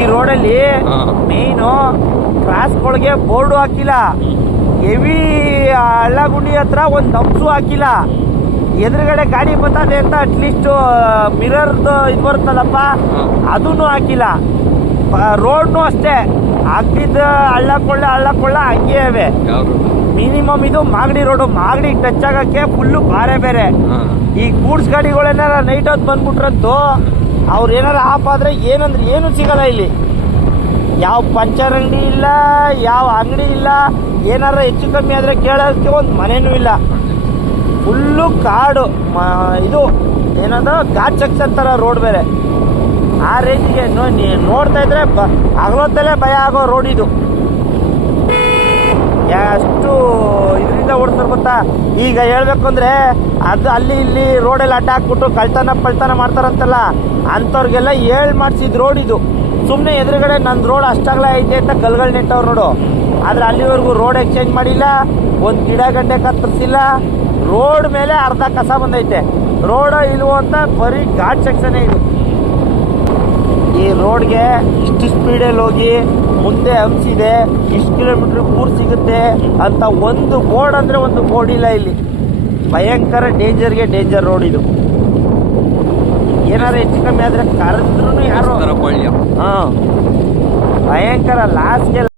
ಈ ರೋಡಲ್ಲಿ main cross ಕ್ರಾಸ್ಗಳಿಗೆ ಬೋರ್ಡು ಹಾಕಿಲ್ಲ. ಹೆವಿ ಹಳ್ಳಗುಂಡಿ ಹತ್ರ ಒಂದು ದಂಪ್ಸು ಹಾಕಿಲ್ಲ. ಎದುರುಗಡೆ ಗಾಡಿ ಬರ್ತದೆ ಅಂತ ಅಟ್ಲೀಸ್ಟ್ ಮಿರರ್ದು ಇದು ಬರ್ತದಪ್ಪ. ಅದನ್ನು ಹಾಕಿಲ್ಲ. ರೋಡ್ನು ಅಷ್ಟೇ. ಹಾಕ್ತಿದ್ದ ಹಳ್ಳ ಕೊಳ್ಳ ಹಳ್ಳ ಕೊಳ್ಳ ಹಂಗೆ ಇವೆ. ಮಿನಿಮಮ್ ಇದು ಮಾಗಡಿ ರೋಡು. ಮಾಗಡಿ ಟಚ್ ಆಗಕ್ಕೆ ಫುಲ್ಲು ಬಾರೆ. ಬೇರೆ ಈ ಗೂಡ್ಸ್ ಗಾಡಿಗಳೇನಾರ ನೈಟ್ ಹೊತ್ತು ಬಂದ್ಬಿಟ್ರಂತೂ ಅವ್ರು ಏನಾರ ಆಫ್ ಆದರೆ ಏನಂದ್ರೆ ಏನು ಸಿಗಲ್ಲ ಇಲ್ಲಿ. ಯಾವ ಪಂಚರ್ ಅಂಗಡಿ ಇಲ್ಲ, ಯಾವ ಅಂಗಡಿ ಇಲ್ಲ, ಏನಾರ ಹೆಚ್ಚು ಕಮ್ಮಿ ಆದ್ರೆ ಕೇಳೋದಕ್ಕೆ ಒಂದು ಮನೇನೂ ಇಲ್ಲ. ಫುಲ್ಲು ಕಾಡು ಇದು ಏನದು ಘಾಟ್ ಸೆಕ್ಷನ್ ತರ ರೋಡ್ ಬೇರೆ. ಆ ರೇಂಜ್ಗೆ ನೋಡ್ತಾ ಇದ್ರೆ ಹಗಲೊತ್ತಲ್ಲೇ ಭಯ ಆಗೋ ರೋಡ್ ಇದು. ಓಡ್ತಾರೆ ಗೊತ್ತಾ? ಈಗ ಹೇಳ್ಬೇಕು ಅಂದ್ರೆ ಅದು ಅಲ್ಲಿ ಇಲ್ಲಿ ರೋಡಲ್ಲಿ ಅಡ್ಡ ಹಾಕ್ಬಿಟ್ಟು ಕಳ್ತನ ಪಳ್ತನ ಮಾಡ್ತಾರಂತಲ್ಲ, ಅಂಥವ್ರಿಗೆಲ್ಲ ಹೇಳ್ ಮಾಡಿಸಿದ್ ರೋಡ್ ಇದು. ಸುಮ್ಮನೆ ಎದುರುಗಡೆ ನಂದು ರೋಡ್ ಅಷ್ಟಾಗಲ ಐತೆ ಅಂತ ಕಲ್ಗಳು ನೆಟ್ಟವ್ರು ನೋಡು. ಆದ್ರೆ ಅಲ್ಲಿವರೆಗೂ ರೋಡ್ ಎಕ್ಸ್ಚೇಂಜ್ ಮಾಡಿಲ್ಲ, ಒಂದು ಗಿಡ ಗಂಡೆ ಕತ್ತರಿಸಿಲ್ಲ, ರೋಡ್ ಮೇಲೆ ಅರ್ಧ ಕಸ ಬಂದೈತೆ. ರೋಡ ಇಲ್ವೋ ಅಂತ ಬರೀ ಘಾಟ್ ಸೆಕ್ಷನ್ ಇದು. ಈ ರೋಡ್ಗೆ ಇಷ್ಟು ಸ್ಪೀಡಲ್ಲಿ ಹೋಗಿ ಮುಂದೆ ಹಂಸಿದೆ ಇಷ್ಟು ಕಿಲೋಮೀಟರ್ ಊರು ಸಿಗುತ್ತೆ ಅಂತ ಒಂದು ಬೋರ್ಡ್ ಅಂದ್ರೆ ಒಂದು ಬೋರ್ಡ್ ಇಲ್ಲ ಇಲ್ಲಿ. ಭಯಂಕರ ಡೇಂಜರ್ಗೆ ಡೇಂಜರ್ ರೋಡ್ ಇದು. ಏನಾದ್ರೂ ಹೆಚ್ಚು ಕಮ್ಮಿ ಆದರೆ ಕರೆದ್ರು ಯಾರು ಹಾಂ. ಭಯಂಕರ ಲಾಸ್ಗೆ